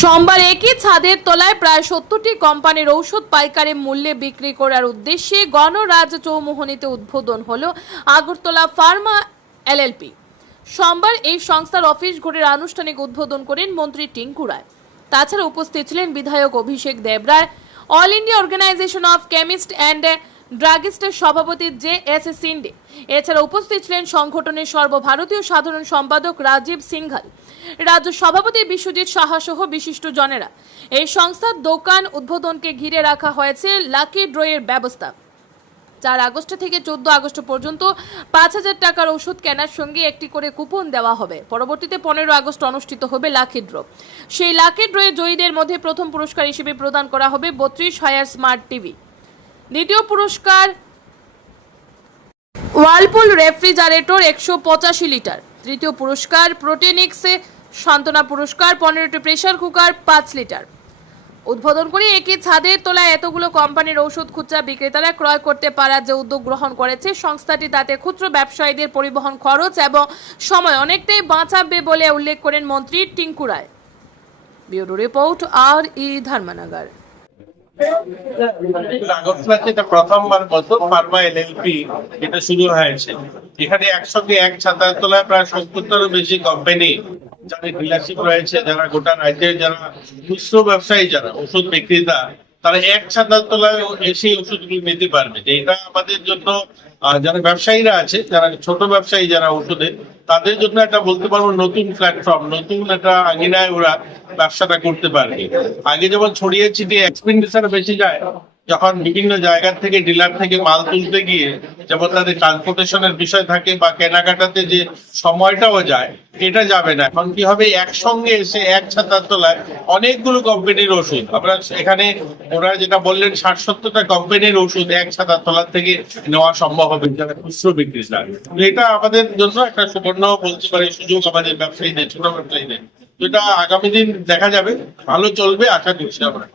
সোমবার একই ছাদের তলায় প্রায় সত্তরটি কোম্পানির ঔষধ পাইকারি মূল্যে বিক্রি করার উদ্দেশ্যে গণরাজ চৌমোহনীতে উদ্বোধন হল আগরতলা ফার্মা এলএলপি সোমবার এই সংস্থার অফিস ঘরের আনুষ্ঠানিক উদ্বোধন করেন মন্ত্রী টিঙ্কু রায়। তাছাড়া উপস্থিত ছিলেন বিধায়ক Abhishek Debroy all India organisation of chemist and ড্রাগিস্টের সভাপতি জে এস সিন্ডে। এছাড়া উপস্থিত ছিলেন সংগঠনের সর্বভারতীয় সাধারণ সম্পাদক রাজীব সিংঘাল। রাজ্য সভাপতি বিশ্বজিৎ সাহা সহ বিশিষ্ট জনেরা। এই সংস্থার দোকান উদ্বোধনকে ঘিরে রাখা হয়েছে লাকি ড্রয়ের ব্যবস্থা। চার আগস্ট থেকে চোদ্দ আগস্ট পর্যন্ত পাঁচ হাজার টাকার ওষুধ কেনার সঙ্গে একটি করে কুপন দেওয়া হবে। পরবর্তীতে পনেরো আগস্ট অনুষ্ঠিত হবে লাকি ড্র। সেই লাকি ড্রয়ে জয়ীদের মধ্যে প্রথম পুরস্কার হিসেবে প্রদান করা হবে বত্রিশ হায়ার স্মার্ট টিভি। দ্বিতীয় পুরস্কার ওয়ালপুল রেফ্রিজারেটর একশো পঁচাশি লিটার। তৃতীয় পুরস্কার প্রোটেনিক্সে সান্ত্বনা পুরস্কার, পনেরোটি প্রেসার কুকার, পাঁচ লিটার। উদ্বোধন করে একই ছাদের তলায় এতগুলো কোম্পানির ঔষধ খুচরা বিক্রেতারা ক্রয় করতে পারার যে উদ্যোগ গ্রহণ করেছে, সংস্থাটি তাতে ক্ষুদ্র ব্যবসায়ীদের পরিবহন খরচ এবং সময় অনেকটাই বাঁচাবে বলে উল্লেখ করেন মন্ত্রী টিঙ্কু রায়। ব্যুরো রিপোর্ট আর ই ধর্মনগর। এক ছাতার কোম্পানি ডিলারশিপ রয়েছে, যারা গোটা রাজ্যের যারা ব্যবসায়ী যারা, ওষুধ বিক্রেতা, তারা এক ছাতার তলায় এসে ওষুধগুলো নিতে পারবে। এটা আমাদের জন্য যারা ব্যবসায়ীরা আছে, যারা ছোট ব্যবসায়ী যারা ওষুধে তাদের জন্য একটা বলতে পারব নতুন প্ল্যাটফর্ম নতুন একটা আঙিনায় ওরা ব্যবসাটা করতে পারবে। আগে যেমন ছড়িয়ে ছিটিয়ে এক্সপেন্ডিচার বেশি যায় যখন বিভিন্ন জায়গা থেকে ডিলার থেকে মাল তুলতে গিয়ে যেমন তাদের ট্রান্সপোর্টেশনের বিষয় থাকে বা কেনাকাটাতে যে সময়টাও যায়, এটা যাবে না। এখন কি হবে? একসঙ্গে এসে এক ছাতার তলায় অনেকগুলো কোম্পানির ওষুধ। আমরা এখানে ওরা যেটা বললেন ষাট সত্তরটা কোম্পানির ওষুধ এক ছাতার তলার থেকে নেওয়া সম্ভব হবে, যারা খুচরো বিক্রেতা। তো এটা আমাদের জন্য একটা সুবর্ণ বলতে পারে সুযোগ আমাদের ব্যবসায়ীদের, ছোট ব্যবসায়ীদের। এটা আগামী দিন দেখা যাবে, ভালো চলবে, আশা করছি আমরা।